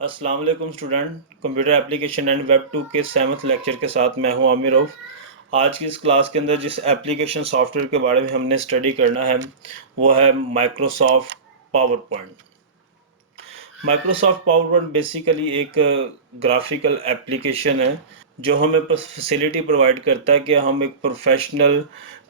अस्सलाम वालेकुम student. Computer application and web 2 के 7th लेक्चर के साथ मैं हूं आमिर रऊफ। आज की इस क्लास के अंदर जिस एप्लीकेशन सॉफ्टवेयर के बारे में हमने स्टडी करना है वो है Microsoft power point. Microsoft power point basically एक ग्राफिकल एप्लीकेशन है जो हमें फैसिलिटी प्रोवाइड करता है कि हम एक प्रोफेशनल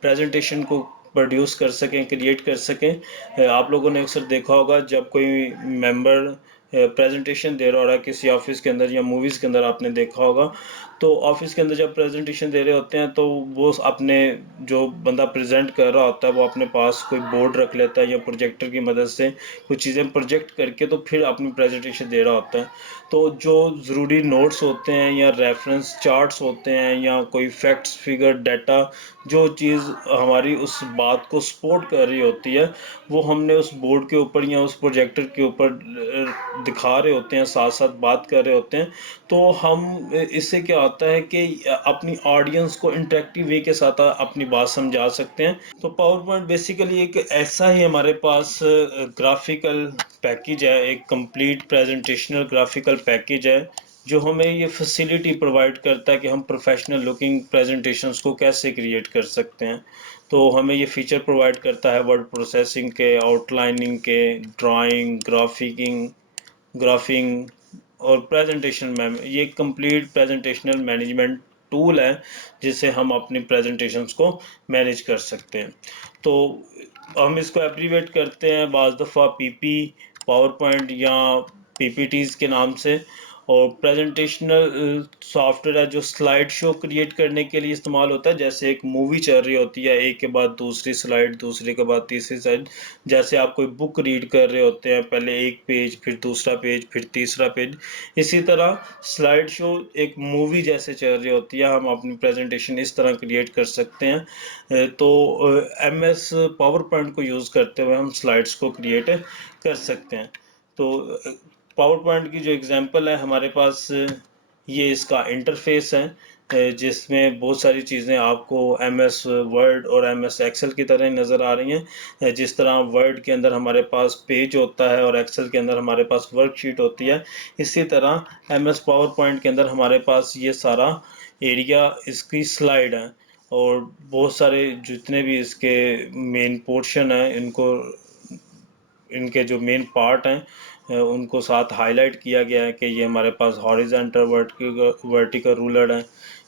प्रेजेंटेशन को प्रोड्यूस कर सकें, क्रिएट कर सकें। आप लोगों ने अक्सर देखा होगा जब कोई मेंबर प्रेजेंटेशन दे रहा है किसी ऑफिस के अंदर या मूवीज़ के अंदर, आपने देखा होगा तो ऑफिस के अंदर जब प्रेजेंटेशन दे रहे होते हैं तो वो अपने जो बंदा प्रेजेंट कर रहा होता है वो अपने पास कोई बोर्ड रख लेता है या प्रोजेक्टर की मदद से कुछ चीज़ें प्रोजेक्ट करके तो फिर अपनी प्रेजेंटेशन दे रहा होता है। तो जो ज़रूरी नोट्स होते हैं या रेफरेंस चार्ट्स होते हैं या कोई फैक्ट्स फिगर डाटा, जो चीज़ हमारी उस बात को सपोर्ट कर रही होती है वो हमने उस बोर्ड के ऊपर या उस प्रोजेक्टर के ऊपर दिखा रहे होते हैं, साथ साथ बात कर रहे होते हैं। तो हम इससे क्या होता है कि अपनी ऑडियंस को इंटरेक्टिव वे के साथ अपनी बात समझा सकते हैं। तो पावर पॉइंट बेसिकली एक ऐसा ही हमारे पास ग्राफिकल पैकेज है, एक कंप्लीट प्रेजेंटेशनल ग्राफिकल पैकेज है जो हमें ये फैसिलिटी प्रोवाइड करता है कि हम प्रोफेशनल लुकिंग प्रेजेंटेशंस को कैसे क्रिएट कर सकते हैं। तो हमें ये फीचर प्रोवाइड करता है वर्ड प्रोसेसिंग के, आउटलाइनिंग के, ड्राइंग, ग्राफिंग और प्रेजेंटेशन में ये कंप्लीट प्रेजेंटेशनल मैनेजमेंट टूल है जिससे हम अपनी प्रेजेंटेशंस को मैनेज कर सकते हैं। तो हम इसको एब्रीवेट करते हैं बाज़ दफ़ा पीपी, पावर पॉइंट या पीपीटीज के नाम से। और प्रेजेंटेशनल सॉफ्टवेयर है जो स्लाइड शो क्रिएट करने के लिए इस्तेमाल होता है। जैसे एक मूवी चल रही होती है, एक के बाद दूसरी स्लाइड, दूसरे के बाद तीसरी स्लाइड। जैसे आप कोई बुक रीड कर रहे होते हैं, पहले एक पेज, फिर दूसरा पेज, फिर तीसरा पेज। इसी तरह स्लाइड शो एक मूवी जैसे चल रही होती है, हम अपनी प्रेजेंटेशन इस तरह क्रिएट कर सकते हैं। तो एमएस पावर पॉइंट को यूज़ करते हुए हम स्लाइड्स को क्रिएट कर सकते हैं। तो पावर पॉइंट की जो एग्जांपल है हमारे पास, ये इसका इंटरफेस है जिसमें बहुत सारी चीज़ें आपको एमएस वर्ड और एमएस एक्सेल की तरह नज़र आ रही हैं। जिस तरह वर्ड के अंदर हमारे पास पेज होता है और एक्सेल के अंदर हमारे पास वर्कशीट होती है, इसी तरह एमएस पावर पॉइंट के अंदर हमारे पास ये सारा एरिया इसकी स्लाइड है। और बहुत सारे जितने भी इसके मेन पोर्शन हैं, इनके जो मेन पार्ट हैं उनको साथ हाईलाइट किया गया है कि ये हमारे पास हॉरिजॉन्टल, वर्टिकल रूलर है,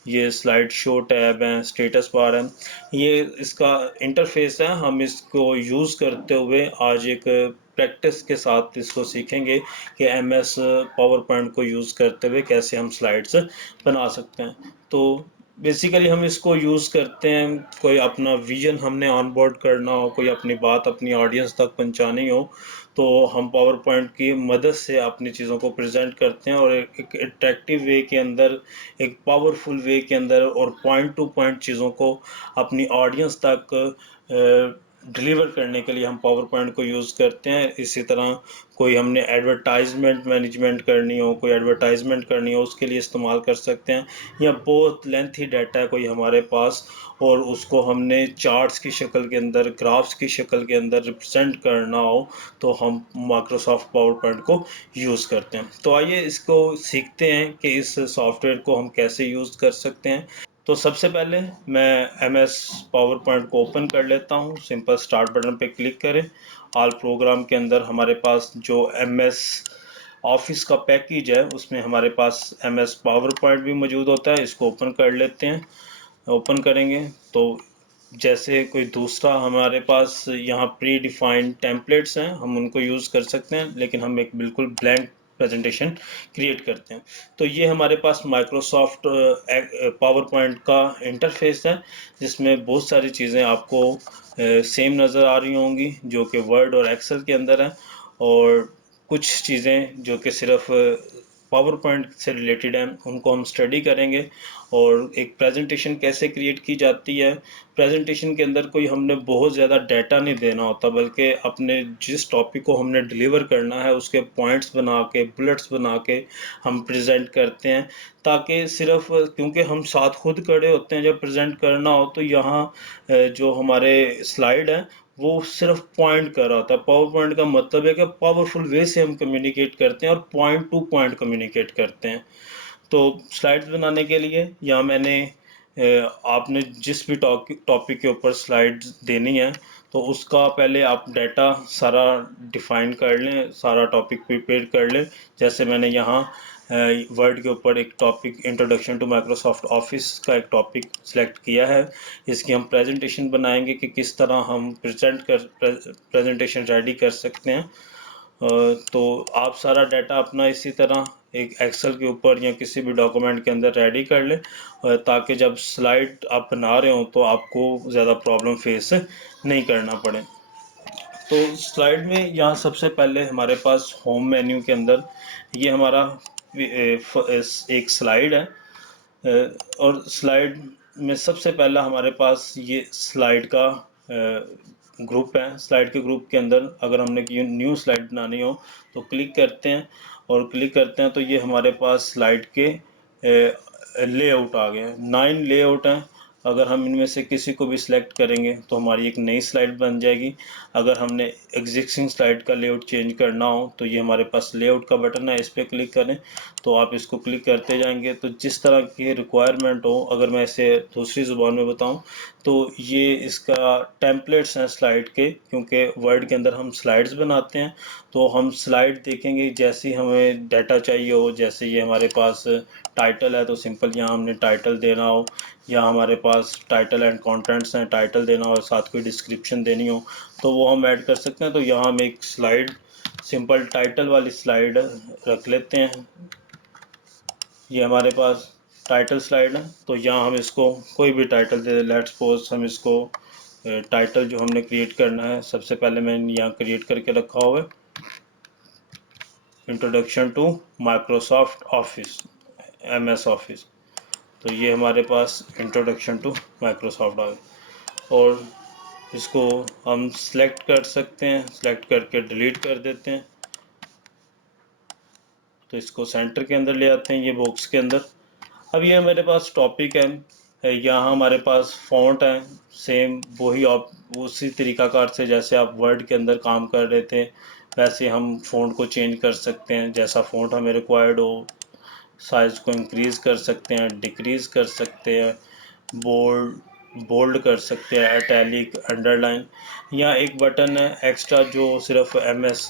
ये स्लाइड शो टैब है, स्टेटस बार है। ये इसका इंटरफेस है। हम इसको यूज़ करते हुए आज एक प्रैक्टिस के साथ इसको सीखेंगे कि एमएस पावर पॉइंट को यूज़ करते हुए कैसे हम स्लाइड्स बना सकते हैं। तो बेसिकली हम इसको यूज़ करते हैं, कोई अपना विजन हमने ऑन बोर्ड करना हो, कोई अपनी बात अपनी ऑडियंस तक पहुंचानी हो, तो हम पावर पॉइंट की मदद से अपनी चीज़ों को प्रेजेंट करते हैं और एक अट्रैक्टिव वे के अंदर, एक पावरफुल वे के अंदर और पॉइंट टू पॉइंट चीज़ों को अपनी ऑडियंस तक डिलीवर करने के लिए हम पावर पॉइंट को यूज़ करते हैं। इसी तरह कोई हमने एडवर्टाइजमेंट मैनेजमेंट करनी हो, कोई एडवर्टाइजमेंट करनी हो, उसके लिए इस्तेमाल कर सकते हैं। या बहुत लेंथी डाटा है कोई हमारे पास और उसको हमने चार्ट्स की शक्ल के अंदर, ग्राफ्स की शक्ल के अंदर रिप्रेजेंट करना हो, तो हम माइक्रोसॉफ्ट पावर पॉइंट को यूज़ करते हैं। तो आइए इसको सीखते हैं कि इस सॉफ्टवेयर को हम कैसे यूज़ कर सकते हैं। तो सबसे पहले मैं एम एस पावर पॉइंट को ओपन कर लेता हूँ। सिंपल स्टार्ट बटन पे क्लिक करें। ऑल प्रोग्राम के अंदर हमारे पास जो एम एस ऑफिस का पैकेज है उसमें हमारे पास एम एस पावर पॉइंट भी मौजूद होता है। इसको ओपन कर लेते हैं। ओपन करेंगे तो जैसे कोई दूसरा हमारे पास यहाँ प्री डिफाइंड टेम्पलेट्स हैं, हम उनको यूज़ कर सकते हैं, लेकिन हम एक बिल्कुल ब्लैंक प्रेजेंटेशन क्रिएट करते हैं। तो ये हमारे पास माइक्रोसॉफ्ट पावर पॉइंट का इंटरफेस है जिसमें बहुत सारी चीज़ें आपको सेम नज़र आ रही होंगी जो कि वर्ड और एक्सेल के अंदर है, और कुछ चीज़ें जो कि सिर्फ पावर पॉइंट से रिलेटेड हैं उनको हम स्टडी करेंगे। और एक प्रेजेंटेशन कैसे क्रिएट की जाती है, प्रेजेंटेशन के अंदर कोई हमने बहुत ज़्यादा डाटा नहीं देना होता, बल्कि अपने जिस टॉपिक को हमने डिलीवर करना है उसके पॉइंट्स बना के, बुलेट्स बना के हम प्रेजेंट करते हैं। ताकि सिर्फ क्योंकि हम साथ खुद खड़े होते हैं जब प्रेजेंट करना हो, तो यहाँ जो हमारे स्लाइड है वो सिर्फ पॉइंट कर रहा होता है। पावर पॉइंट का मतलब है कि पावरफुल वे से हम कम्युनिकेट करते हैं और पॉइंट टू पॉइंट कम्युनिकेट करते हैं। तो स्लाइड्स बनाने के लिए या मैंने आपने जिस भी टॉपिक के ऊपर स्लाइड्स देनी है तो उसका पहले आप डाटा सारा डिफाइन कर लें, सारा टॉपिक प्रिपेयर कर लें। जैसे मैंने यहाँ वर्ड के ऊपर एक topic introduction to Microsoft Office का एक टॉपिक सेलेक्ट किया है। इसकी हम प्रेजेंटेशन बनाएंगे कि किस तरह हम प्रेजेंटेशन रेडी कर सकते हैं। तो आप सारा डाटा अपना इसी तरह एक एक्सेल के ऊपर या किसी भी डॉक्यूमेंट के अंदर रेडी कर लें, ताकि जब स्लाइड आप बना रहे हो तो आपको ज़्यादा प्रॉब्लम फेस नहीं करना पड़े। तो स्लाइड में यहाँ सबसे पहले हमारे पास होम मेन्यू के अंदर ये हमारा एक स्लाइड है, और स्लाइड में सबसे पहला हमारे पास ये स्लाइड का ग्रुप है। स्लाइड के ग्रुप के अंदर अगर हमने न्यू स्लाइड बनानी हो तो क्लिक करते हैं, और क्लिक करते हैं तो ये हमारे पास स्लाइड के लेआउट आ गए। 9 लेआउट हैं। अगर हम इनमें से किसी को भी सिलेक्ट करेंगे तो हमारी एक नई स्लाइड बन जाएगी। अगर हमने एग्जिस्टिंग स्लाइड का लेआउट चेंज करना हो तो ये हमारे पास लेआउट का बटन है, इस पर क्लिक करें तो आप इसको क्लिक करते जाएंगे। तो जिस तरह की रिक्वायरमेंट हो, अगर मैं इसे दूसरी ज़ुबान में बताऊं तो ये इसका टेम्पलेट्स हैं स्लाइड के, क्योंकि वर्ड के अंदर हम स्लाइड्स बनाते हैं तो हम स्लाइड देखेंगे जैसे ही हमें डाटा चाहिए हो। जैसे ये हमारे पास टाइटल है तो सिंपल यहाँ हमने टाइटल देना हो, या हमारे पास टाइटल एंड कंटेंट्स हैं, टाइटल देना हो और साथ कोई डिस्क्रिप्शन देनी हो तो वो हम ऐड कर सकते हैं। तो यहाँ हम एक स्लाइड सिंपल टाइटल वाली स्लाइड रख लेते हैं। ये हमारे पास टाइटल स्लाइड है, तो यहाँ हम इसको कोई भी टाइटल दे, लेट्स सपोज हम इसको टाइटल जो हमने क्रिएट करना है, सबसे पहले मैंने यहाँ क्रिएट करके रखा हुआ है introduction to Microsoft Office, MS office. तो ये हमारे पास इंट्रोडक्शन टू माइक्रोसॉफ्ट ऑफिस, और इसको हम सिलेक्ट कर सकते हैं, सिलेक्ट करके डिलीट कर देते हैं। तो इसको सेंटर के अंदर ले आते हैं, ये बॉक्स के अंदर। अब ये मेरे पास टॉपिक है, यहाँ हमारे पास फ़ॉन्ट है, सेम वही आप उसी तरीकाकार से जैसे आप वर्ड के अंदर काम कर रहे थे वैसे हम फ़ॉन्ट को चेंज कर सकते हैं। जैसा फ़ॉन्ट हमें रिक्वायर्ड हो, साइज़ को इंक्रीज़ कर सकते हैं, डिक्रीज़ कर सकते हैं, बोल्ड बोल्ड कर सकते हैं, इटैलिक, अंडरलाइन। यहाँ एक बटन है एक्स्ट्रा जो सिर्फ MS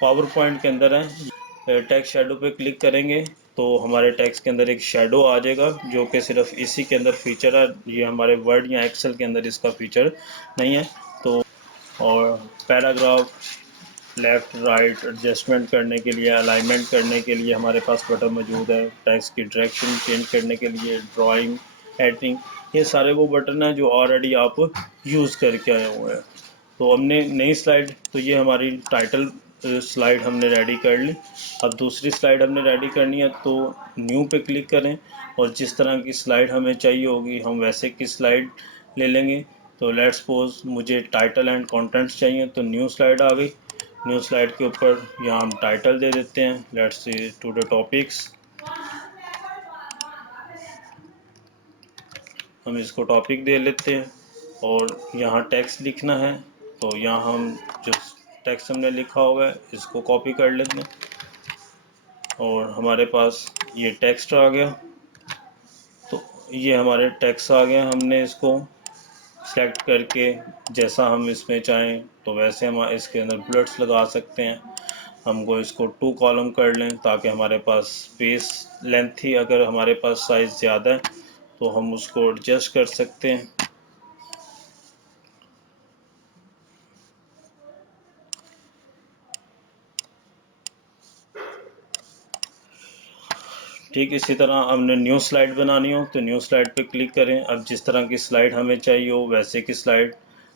पावर पॉइंट के अंदर है। टेक्स्ट शेडो पे क्लिक करेंगे तो हमारे टेक्स्ट के अंदर एक शेडो आ जाएगा, जो कि सिर्फ इसी के अंदर फीचर है। ये हमारे वर्ड या एक्सेल के अंदर इसका फीचर नहीं है। तो और पैराग्राफ लेफ़्ट राइट एडजस्टमेंट करने के लिए, अलाइनमेंट करने के लिए हमारे पास बटन मौजूद है। टेक्स्ट की डायरेक्शन चेंज करने के लिए, ड्राइंग, एडिटिंग, ये सारे वो बटन हैं जो ऑलरेडी आप यूज़ करके आए हुए हैं। तो हमने नई स्लाइड, तो ये हमारी टाइटल स्लाइड हमने रेडी कर ली। अब दूसरी स्लाइड हमने रेडी करनी है तो न्यू पे क्लिक करें, और जिस तरह की स्लाइड हमें चाहिए होगी हम वैसे की स्लाइड ले लेंगे। तो लेट्स सपोज मुझे टाइटल एंड कंटेंट्स चाहिए, तो न्यू स्लाइड आ गई। न्यू स्लाइड के ऊपर यहाँ हम टाइटल दे देते हैं, let's see to the topics. हम इसको टॉपिक दे लेते हैं, और यहाँ टेक्स्ट लिखना है तो यहाँ हम जो टेक्स्ट हमने लिखा हुआ है इसको कॉपी कर लेते हैं, और हमारे पास ये टेक्स्ट आ गया। तो ये हमारे टेक्स्ट आ गया, हमने इसको सेलेक्ट करके जैसा हम इसमें चाहें तो वैसे हम इसके अंदर बुलेट्स लगा सकते हैं। हमको इसको 2 कॉलम कर लें ताकि हमारे पास स्पेस लेंथ ही, अगर हमारे पास साइज़ ज़्यादा है तो हम उसको एडजस्ट कर सकते हैं। ठीक इसी तरह हमने न्यू स्लाइड बनानी हो तो न्यू स्लाइड पे क्लिक करें। अब जिस तरह की स्लाइड हमें चाहिए हो वैसे की स्लाइड,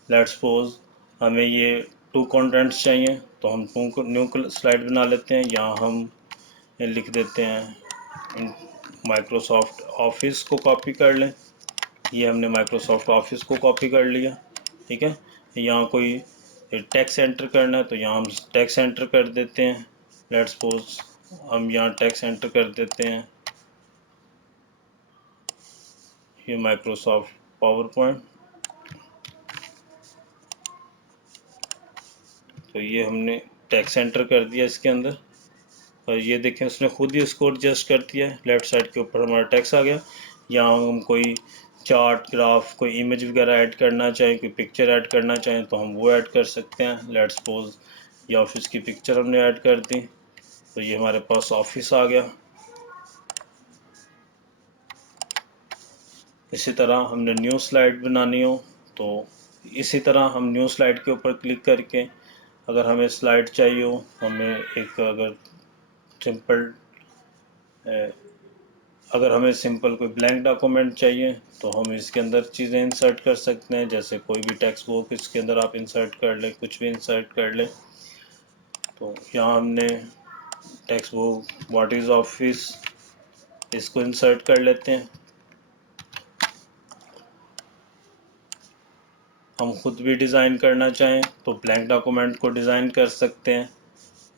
लेट्स सपोज हमें ये 2 कंटेंट्स चाहिए तो हम न्यू स्लाइड बना लेते हैं। यहाँ हम लिख देते हैं माइक्रोसॉफ्ट ऑफिस को कॉपी कर लें। ये हमने माइक्रोसॉफ्ट ऑफिस को कॉपी कर लिया। ठीक है, यहाँ कोई टेक्स्ट एंटर करना है तो यहाँ हम टेक्स्ट एंटर कर देते हैं। लेट्स सपोज हम यहाँ टेक्स्ट एंटर कर देते हैं, ये माइक्रोसॉफ्ट पावर पॉइंट। तो ये हमने टेक्स्ट एंटर कर दिया इसके अंदर, और ये देखें उसने खुद ही उसको एडजस्ट कर दिया है। लेफ्ट साइड के ऊपर हमारा टेक्स्ट आ गया। यहाँ हम कोई चार्ट, ग्राफ, कोई इमेज वगैरह ऐड करना चाहें, कोई पिक्चर ऐड करना चाहें तो हम वो ऐड कर सकते हैं। लेट्स सपोज ये ऑफिस की पिक्चर हमने ऐड कर दी, तो ये हमारे पास ऑफिस आ गया। इसी तरह हमने न्यू स्लाइड बनानी हो तो इसी तरह हम न्यू स्लाइड के ऊपर क्लिक करके, अगर हमें स्लाइड चाहिए हो, हमें एक सिंपल अगर हमें सिंपल कोई ब्लैंक डॉक्यूमेंट चाहिए तो हम इसके अंदर चीज़ें इंसर्ट कर सकते हैं। जैसे कोई भी टेक्स्ट बुक इसके अंदर आप इंसर्ट कर लें, कुछ भी इंसर्ट कर लें। तो यहाँ हमने text book what is office इसको इंसर्ट कर लेते हैं। हम खुद भी डिज़ाइन करना चाहें तो ब्लैंक डॉक्यूमेंट को डिज़ाइन कर सकते हैं।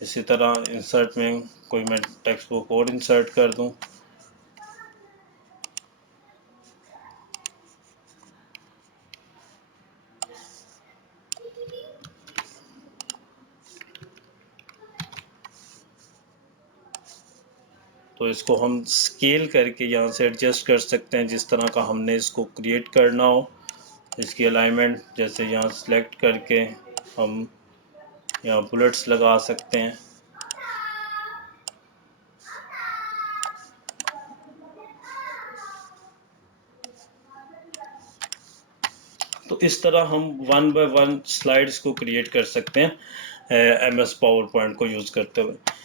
इसी तरह इंसर्ट में कोई मैं टेक्स्ट बुक और इंसर्ट कर दूं। तो इसको हम स्केल करके यहाँ से एडजस्ट कर सकते हैं जिस तरह का हमने इसको क्रिएट करना हो। इसकी अलाइनमेंट जैसे यहाँ सेलेक्ट करके हम यहाँ बुलेट्स लगा सकते हैं। तो इस तरह हम 1 बाय 1 स्लाइड्स को क्रिएट कर सकते हैं MS पावर पॉइंट को यूज़ करते हुए।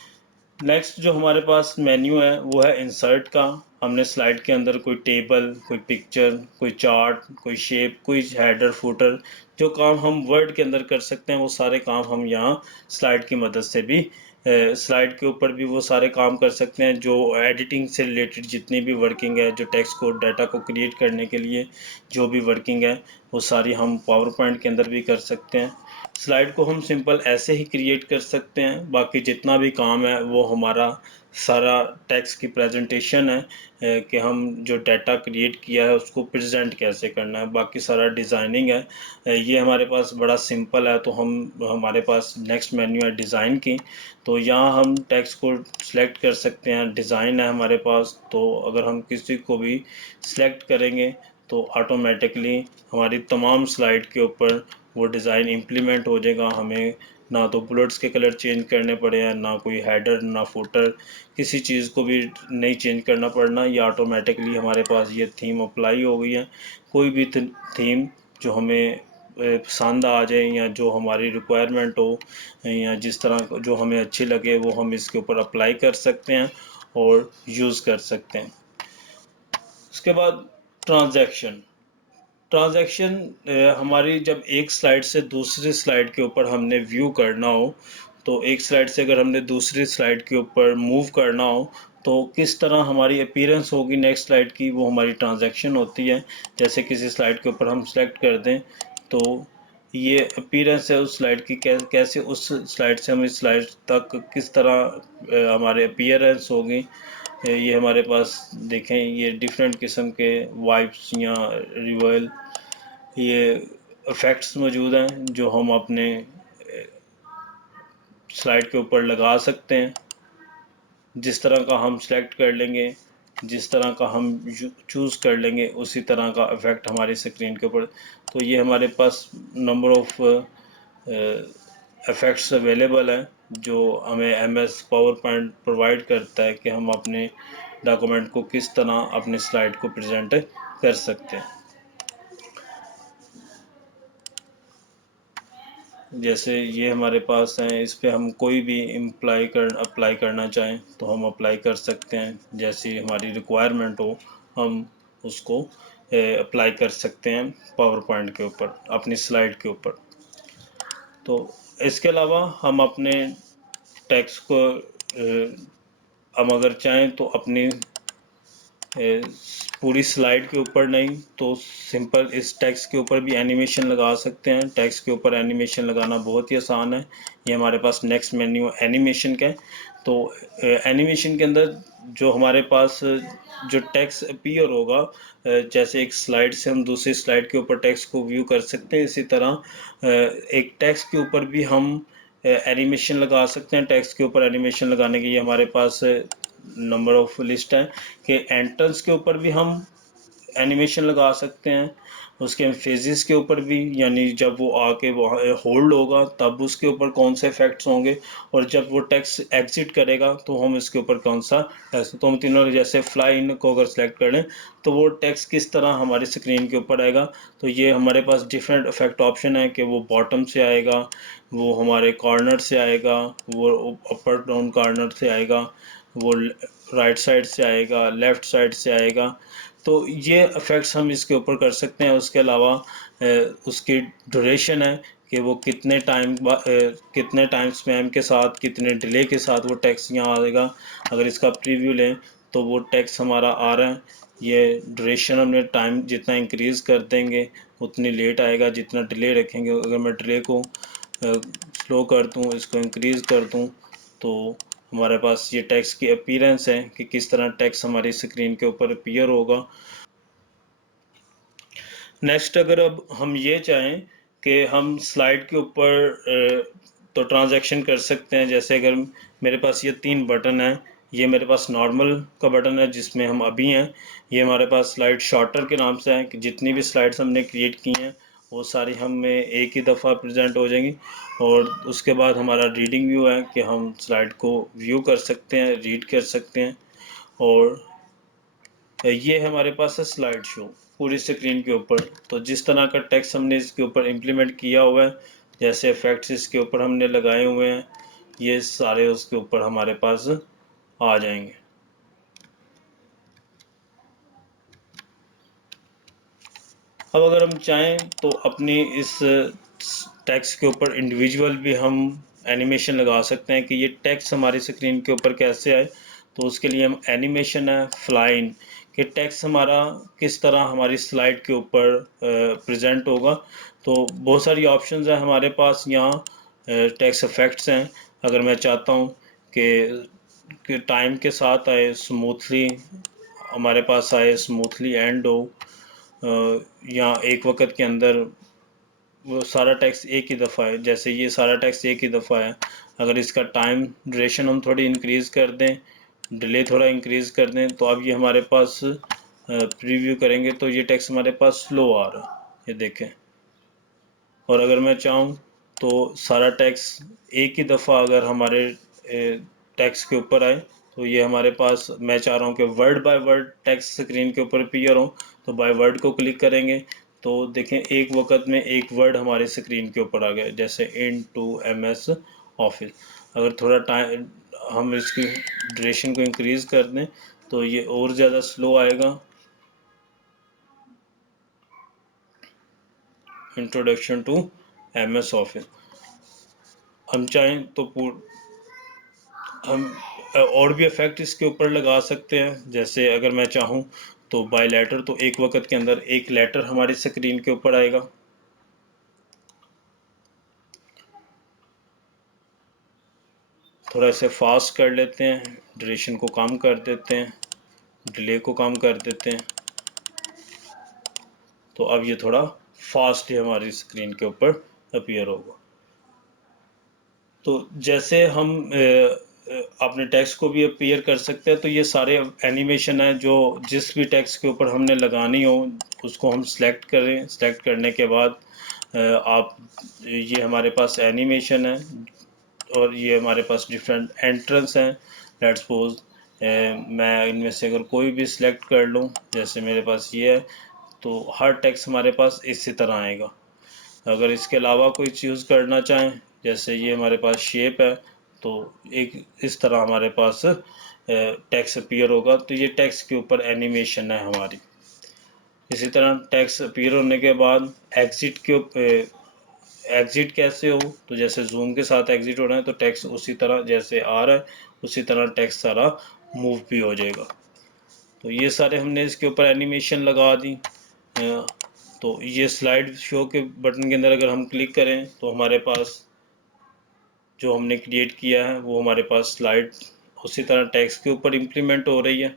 नेक्स्ट जो हमारे पास मेन्यू है वो है इंसर्ट का। हमने स्लाइड के अंदर कोई टेबल, कोई पिक्चर, कोई चार्ट, कोई शेप, कोई हेडर, फुटर, जो काम हम वर्ड के अंदर कर सकते हैं वो सारे काम हम यहाँ स्लाइड की मदद से भी स्लाइड के ऊपर भी वो सारे काम कर सकते हैं। जो एडिटिंग से रिलेटेड जितनी भी वर्किंग है, जो टेक्स्ट को, डाटा को क्रिएट करने के लिए जो भी वर्किंग है वो सारी हम पावर पॉइंट के अंदर भी कर सकते हैं। स्लाइड को हम सिंपल ऐसे ही क्रिएट कर सकते हैं। बाकी जितना भी काम है वो हमारा सारा टेक्स्ट की प्रेजेंटेशन है कि हम जो डाटा क्रिएट किया है उसको प्रेजेंट कैसे करना है। बाकी सारा डिज़ाइनिंग है। ये हमारे पास बड़ा सिंपल है। तो हमारे पास नेक्स्ट मेन्यू है डिज़ाइन की। तो यहाँ हम टेक्स्ट को सिलेक्ट कर सकते हैं। डिज़ाइन है हमारे पास, तो अगर हम किसी को भी सिलेक्ट करेंगे तो ऑटोमेटिकली हमारी तमाम स्लाइड के ऊपर वो डिज़ाइन इम्प्लीमेंट हो जाएगा। हमें ना तो बुलेट्स के कलर चेंज करने पड़े हैं, ना कोई हेडर, ना फुटर, किसी चीज़ को भी नहीं चेंज करना पड़ना। ये ऑटोमेटिकली हमारे पास ये थीम अप्लाई हो गई है। कोई भी थीम जो हमें पसंद आ जाए या जो हमारी रिक्वायरमेंट हो या जिस तरह जो हमें अच्छी लगे वो हम इसके ऊपर अप्लाई कर सकते हैं और यूज़ कर सकते हैं। उसके बाद ट्रांजैक्शन ट्रांजैक्शन हमारी जब एक स्लाइड से दूसरी स्लाइड के ऊपर हमने व्यू करना हो, तो एक स्लाइड से अगर हमने दूसरी स्लाइड के ऊपर मूव करना हो तो किस तरह हमारी अपीयरेंस होगी नेक्स्ट स्लाइड की, वो हमारी ट्रांजैक्शन होती है। जैसे किसी स्लाइड के ऊपर हम सेलेक्ट कर दें तो ये अपीयरेंस है उस स्लाइड की, कैसे उस स्लाइड से हम इस स्लाइड तक किस तरह हमारे अपीयरेंस होगी। ये हमारे पास देखें, ये डिफरेंट किस्म के वाइप्स या रिवॉयल, ये इफ़ेक्ट्स मौजूद हैं जो हम अपने स्लाइड के ऊपर लगा सकते हैं। जिस तरह का हम सेलेक्ट कर लेंगे, जिस तरह का हम चूज़ कर लेंगे, उसी तरह का इफ़ेक्ट हमारी स्क्रीन के ऊपर। तो ये हमारे पास नंबर ऑफ इफ़ेक्ट्स अवेलेबल हैं जो हमें MS पावर पॉइंट प्रोवाइड करता है कि हम अपने डॉक्यूमेंट को किस तरह अपने स्लाइड को प्रेजेंट कर सकते हैं। जैसे ये हमारे पास हैं, इस पे हम कोई भी अप्लाई करना चाहें तो हम अप्लाई कर सकते हैं। जैसी हमारी रिक्वायरमेंट हो हम उसको अप्लाई कर सकते हैं पावर पॉइंट के ऊपर, अपनी स्लाइड के ऊपर। तो इसके अलावा हम अपने टेक्स्ट को हम अगर चाहें तो अपनी पूरी स्लाइड के ऊपर नहीं तो सिंपल इस टेक्स्ट के ऊपर भी एनिमेशन लगा सकते हैं। टेक्स्ट के ऊपर एनिमेशन लगाना बहुत ही आसान है। ये हमारे पास नेक्स्ट मेन्यू एनिमेशन का है। तो एनिमेशन के अंदर जो हमारे पास जो टेक्स्ट अपीयर होगा, जैसे एक स्लाइड से हम दूसरी स्लाइड के ऊपर टेक्स्ट को व्यू कर सकते हैं, इसी तरह एक टेक्स्ट के ऊपर भी हम एनिमेशन लगा सकते हैं। टेक्स्ट के ऊपर एनिमेशन लगाने की ये हमारे पास नंबर ऑफ लिस्ट है कि एंट्रेंस के ऊपर भी हम एनिमेशन लगा सकते हैं, उसके फेजेस के ऊपर भी, यानी जब वो आके वहाँ होल्ड होगा तब उसके ऊपर कौन से इफेक्ट्स होंगे, और जब वो टेक्स्ट एग्जिट करेगा तो हम इसके ऊपर कौन सा टेक्स्ट, तो हम तीनों जैसे फ्लाई इन को अगर सेलेक्ट कर लें तो वो टेक्स्ट किस तरह हमारी स्क्रीन के ऊपर आएगा। तो ये हमारे पास डिफरेंट इफेक्ट ऑप्शन है कि वो बॉटम से आएगा, वो हमारे कॉर्नर से आएगा, वो अपर डाउन कॉर्नर से आएगा, वो राइट साइड से आएगा, लेफ्ट साइड से आएगा। तो ये इफ़ेक्ट्स हम इसके ऊपर कर सकते हैं। उसके अलावा उसकी ड्यूरेशन है कि वो कितने टाइम स्पैम के साथ, कितने डिले के साथ वो टेक्स्ट यहाँ आएगा। अगर इसका प्रीव्यू लें तो वो टेक्स्ट हमारा आ रहा है, ये ड्यूरेशन हमने टाइम जितना इंक्रीज़ कर देंगे उतनी लेट आएगा, जितना डिले रखेंगे। अगर मैं डिले को स्लो कर दूँ, इसको इंक्रीज़ कर दूँ, तो हमारे पास ये टेक्स्ट की अपीयरेंस है कि किस तरह टेक्स्ट हमारी स्क्रीन के ऊपर अपीयर होगा। नेक्स्ट अगर अब हम ये चाहें कि हम स्लाइड के ऊपर तो ट्रांजैक्शन कर सकते हैं। जैसे अगर मेरे पास ये 3 बटन है, ये मेरे पास नॉर्मल का बटन है जिसमें हम अभी हैं, ये हमारे पास स्लाइड शॉर्टर के नाम से है कि जितनी भी स्लाइड्स हमने क्रिएट की हैं वो सारी हमें एक ही दफ़ा प्रेजेंट हो जाएंगी। और उसके बाद हमारा रीडिंग व्यू है कि हम स्लाइड को व्यू कर सकते हैं, रीड कर सकते हैं। और ये हमारे पास है स्लाइड शो पूरी स्क्रीन के ऊपर। तो जिस तरह का टेक्स्ट हमने इसके ऊपर इम्प्लीमेंट किया हुआ है, जैसे इफेक्ट्स इसके ऊपर हमने लगाए हुए हैं, ये सारे उसके ऊपर हमारे पास आ जाएंगे। अब अगर हम चाहें तो अपनी इस टेक्स्ट के ऊपर इंडिविजुअल भी हम एनिमेशन लगा सकते हैं कि ये टेक्स्ट हमारी स्क्रीन के ऊपर कैसे आए। तो उसके लिए हम एनिमेशन है फ्लाइन कि टेक्स्ट हमारा किस तरह हमारी स्लाइड के ऊपर प्रेजेंट होगा। तो बहुत सारी ऑप्शंस हैं हमारे पास यहाँ। टेक्स्ट इफेक्ट्स हैं, अगर मैं चाहता हूँ कि टाइम के साथ आए स्मूथली, हमारे पास आए स्मूथली एंड हो, या एक वक्त के अंदर वो सारा टेक्स्ट एक ही दफ़ा है, जैसे ये सारा टेक्स्ट एक ही दफ़ा है। अगर इसका टाइम ड्यूरेशन हम थोड़ी इंक्रीज़ कर दें, डिले थोड़ा इंक्रीज़ कर दें, तो अब ये हमारे पास प्रीव्यू करेंगे तो ये टेक्स्ट हमारे पास स्लो आ रहा है, ये देखें। और अगर मैं चाहूँ तो सारा टेक्स्ट एक ही दफ़ा अगर हमारे टेक्स्ट के ऊपर आए, तो ये हमारे पास, मैं चाह रहा हूँ कि word by word text screen के ऊपर अपीयर हो, तो बाय वर्ड को क्लिक करेंगे तो देखें एक वक्त में एक वर्ड हमारे स्क्रीन के ऊपर आ गया, जैसे इनटू MS ऑफिस। अगर थोड़ा टाइम हम इसकी ड्यूरेशन को इंक्रीज़ कर दें तो ये और ज़्यादा स्लो आएगा। Introduction to MS office. हम चाहें तो हम और भी इफेक्ट इसके ऊपर लगा सकते हैं। जैसे अगर मैं चाहूँ तो बाय लेटर, तो एक वक्त के अंदर एक लेटर हमारी स्क्रीन के ऊपर आएगा। थोड़ा इसे फास्ट कर लेते हैं, ड्यूरेशन को कम कर देते हैं, डिले को कम कर देते हैं, तो अब ये थोड़ा फास्ट ही हमारी स्क्रीन के ऊपर अपीयर होगा। तो जैसे हम अपने टेक्स्ट को भी अपीयर कर सकते हैं, तो ये सारे एनिमेशन है जो जिस भी टेक्स्ट के ऊपर हमने लगानी हो उसको हम सेलेक्ट करें। सेलेक्ट करने के बाद आप, ये हमारे पास एनिमेशन है और ये हमारे पास डिफरेंट एंट्रेंस हैं। लेट्स सपोज मैं इनमें से अगर कोई भी सिलेक्ट कर लूँ, जैसे मेरे पास ये है, तो हर टेक्स्ट हमारे पास इसी तरह आएगा। अगर इसके अलावा कोई चूज़ करना चाहें, जैसे ये हमारे पास शेप है, तो एक इस तरह हमारे पास टेक्स्ट अपीयर होगा। तो ये टेक्स्ट के ऊपर एनिमेशन है हमारी। इसी तरह टेक्स्ट अपीयर होने के बाद एग्जिट कैसे हो, तो जैसे जूम के साथ एग्जिट हो रहा है तो टेक्स्ट उसी तरह जैसे आ रहा है उसी तरह टेक्स्ट सारा मूव भी हो जाएगा। तो ये सारे हमने इसके ऊपर एनिमेशन लगा दी। तो ये स्लाइड शो के बटन के अंदर अगर हम क्लिक करें तो हमारे पास जो हमने क्रिएट किया है वो हमारे पास स्लाइड उसी तरह टेक्स्ट के ऊपर इम्प्लीमेंट हो रही है।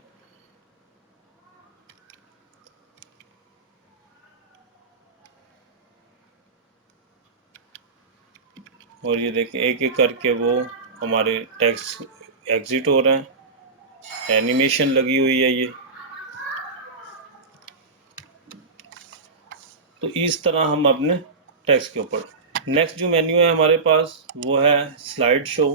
और ये देखें एक एक करके वो हमारे टेक्स्ट एग्जिट हो रहे हैं, एनिमेशन लगी हुई है ये। तो इस तरह हम अपने टेक्स्ट के ऊपर। नेक्स्ट जो मेन्यू है हमारे पास वो है slide show.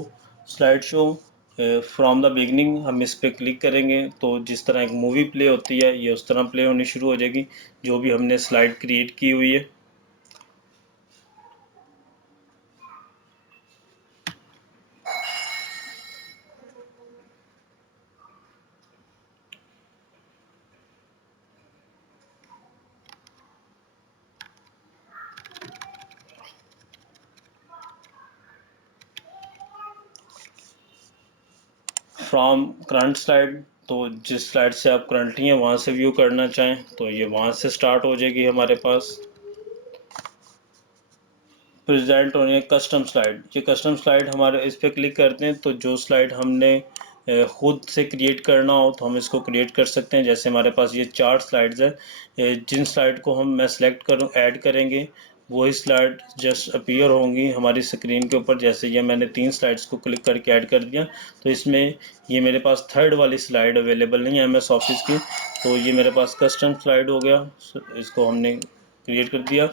Slide show from the beginning, हम इस पर क्लिक करेंगे तो जिस तरह एक मूवी प्ले होती है ये उस तरह प्ले होनी शुरू हो जाएगी, जो भी हमने स्लाइड क्रिएट की हुई है। फ्रॉम करंट स्लाइड, तो जिस स्लाइड से आप करंटली हैं वहाँ से व्यू करना चाहें तो ये वहाँ से स्टार्ट हो जाएगी हमारे पास। प्रेजेंट होने कस्टम स्लाइड, ये कस्टम स्लाइड हमारे इस पर क्लिक करते हैं तो जो स्लाइड हमने खुद से क्रिएट करना हो तो हम इसको क्रिएट कर सकते हैं। जैसे हमारे पास ये 4 स्लाइड्स है, जिन स्लाइड को मैं सेलेक्ट करूँ ऐड करेंगे वही स्लाइड जस्ट अपीयर होंगी हमारी स्क्रीन के ऊपर। जैसे ये मैंने 3 स्लाइड्स को क्लिक करके ऐड कर दिया तो इसमें ये मेरे पास थर्ड वाली स्लाइड अवेलेबल नहीं है MS ऑफिस की, तो ये मेरे पास कस्टम स्लाइड हो गया। इसको हमने क्रिएट कर दिया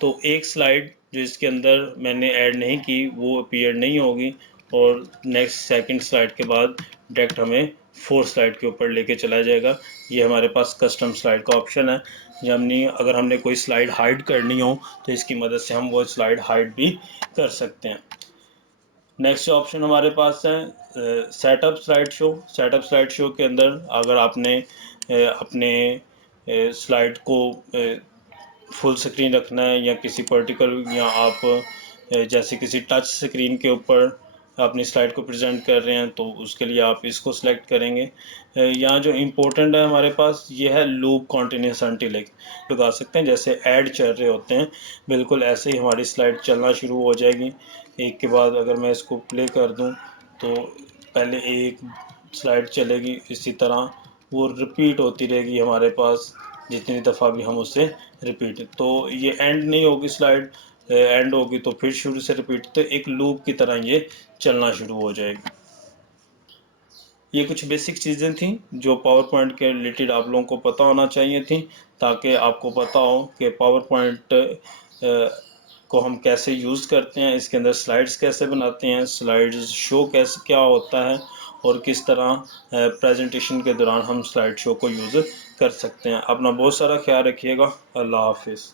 तो एक स्लाइड जो इसके अंदर मैंने ऐड नहीं की वो अपीयर नहीं होगी, और नेक्स्ट सेकंड स्लाइड के बाद डायरेक्ट हमें 4 स्लाइड के ऊपर लेके चला जाएगा। ये हमारे पास कस्टम स्लाइड का ऑप्शन है। अगर हमने कोई स्लाइड हाइड करनी हो तो इसकी मदद से हम वो स्लाइड हाइड भी कर सकते हैं। नेक्स्ट ऑप्शन हमारे पास है setup slide show. Setup slide show के अंदर अगर आपने अपने स्लाइड को फुल स्क्रीन रखना है या किसी पर्टिकुलर, या आप जैसे किसी टच स्क्रीन के ऊपर अपनी स्लाइड को प्रेजेंट कर रहे हैं तो उसके लिए आप इसको सिलेक्ट करेंगे। यहाँ जो इम्पोर्टेंट है हमारे पास ये है लूप कॉन्टिन्यूस अनटिल लगा सकते हैं, जैसे ऐड चल रहे होते हैं बिल्कुल ऐसे ही हमारी स्लाइड चलना शुरू हो जाएगी। एक के बाद अगर मैं इसको प्ले कर दूं तो पहले एक स्लाइड चलेगी, इसी तरह वो रिपीट होती रहेगी हमारे पास जितनी दफ़ा भी हम उसे रिपीट। तो ये एंड नहीं होगी स्लाइड, एंड होगी तो फिर शुरू से रिपीट, तो एक लूप की तरह ये चलना शुरू हो जाएगी। ये कुछ बेसिक चीज़ें थी जो पावर पॉइंट के रिलेटेड आप लोगों को पता होना चाहिए थी, ताकि आपको पता हो कि पावर पॉइंट को हम कैसे यूज़ करते हैं, इसके अंदर स्लाइड्स कैसे बनाते हैं, स्लाइड्स शो कैसे क्या होता है, और किस तरह प्रेजेंटेशन के दौरान हम स्लाइड शो को यूज़ कर सकते हैं। अपना बहुत सारा ख्याल रखिएगा। अल्लाह हाफिज़।